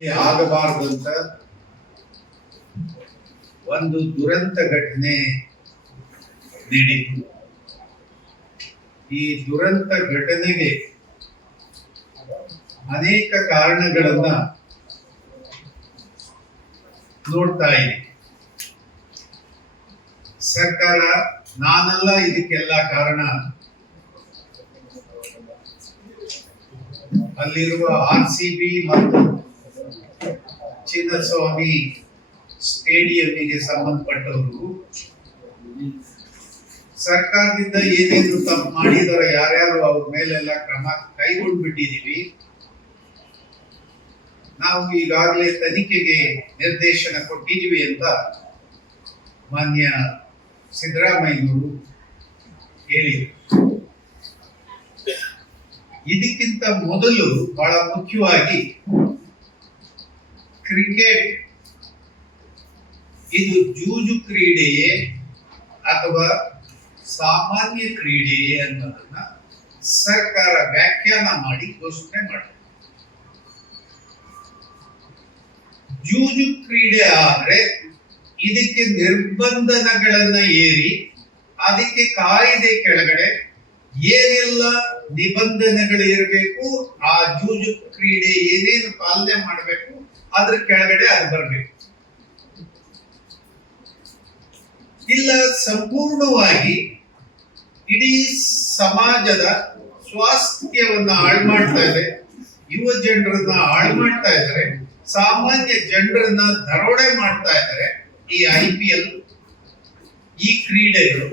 ಆಗಬಾರದು ಅಂತ ಒಂದು ದುರಂತ ಘಟನೆ ನಡೀತು. ಈ ದುರಂತ ಘಟನೆಗೆ ಅನೇಕ ಕಾರಣಗಳನ್ನ ನೋಡ್ತಾ ಇದೆ ಸರ್ಕಾರ. ನಾನಲ್ಲ ಇದಕ್ಕೆಲ್ಲ ಕಾರಣ, ಅಲ್ಲಿರುವ RCB ಮತ್ತು ಚಿನ್ನಸ್ವಾಮಿ ಸ್ಟೇಡಿಯಂಗೆ ಸಂಬಂಧಪಟ್ಟವರು. ಸರ್ಕಾರದಿಂದ ಏನೇನು ತಪ್ಪು ಮಾಡಿದಾರೋ ಯಾರ್ಯಾರು ಅವ್ರ ಮೇಲೆಲ್ಲ ಕ್ರಮ ಕೈಗೊಂಡ್ಬಿಟ್ಟಿದೀವಿ. ನಾವು ಈಗಾಗಲೇ ತನಿಖೆಗೆ ನಿರ್ದೇಶನ ಕೊಟ್ಟಿದ್ದೀವಿ ಅಂತ ಮಾನ್ಯ ಸಿದ್ದರಾಮಯ್ಯನವರು ಹೇಳಿದರು. ಇದಕ್ಕಿಂತ ಮೊದಲು ಬಹಳ ಮುಖ್ಯವಾಗಿ ಕ್ರಿಕೆಟ್ ಇದು ಜೂಜು ಕ್ರೀಡೆಯೇ ಅಥವಾ ಸಾಮಾನ್ಯ ಕ್ರೀಡೆಯೇ ಅನ್ನೋದನ್ನ ಸರ್ಕಾರ ವ್ಯಾಖ್ಯಾನ ಮಾಡಿ ಘೋಷಣೆ ಮಾಡಿದೆ. ಜೂಜು ಕ್ರೀಡೆ ಆದ್ರೆ ಇದಕ್ಕೆ ನಿರ್ಬಂಧನಗಳನ್ನ ಏರಿ ಅದಕ್ಕೆ ಕಾಯ್ದೆ ಕೆಳಗಡೆ ಏನೆಲ್ಲ ನಿಬಂಧನೆಗಳು ಇರಬೇಕು, ಆ ಜೂಜು ಕ್ರೀಡೆ ಏನೇನು ಪಾಲನೆ ಮಾಡಬೇಕು ಅದ್ರ ಕೆಳಗಡೆ ಅದು ಬರಬೇಕು. ಇಲ್ಲ ಸಂಪೂರ್ಣವಾಗಿ ಇಡೀ ಸಮಾಜದ ಸ್ವಾಸ್ಥ್ಯವನ್ನ ಹಾಳು ಮಾಡ್ತಾ ಇದೆ, ಯುವ ಜನರನ್ನ ಹಾಳು ಮಾಡ್ತಾ ಇದ್ದಾರೆ, ಸಾಮಾನ್ಯ ಜನರನ್ನ ದರೋಡೆ ಮಾಡ್ತಾ ಇದ್ದಾರೆ. ಈ IPL ಈ ಕ್ರೀಡೆಗಳು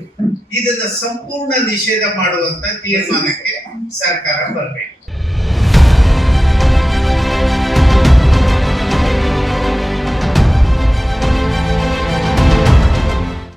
ಇದನ್ನ ಸಂಪೂರ್ಣ ನಿಷೇಧ ಮಾಡುವಂತ ತೀರ್ಮಾನಕ್ಕೆ ಸರ್ಕಾರ ಬರಬೇಕು.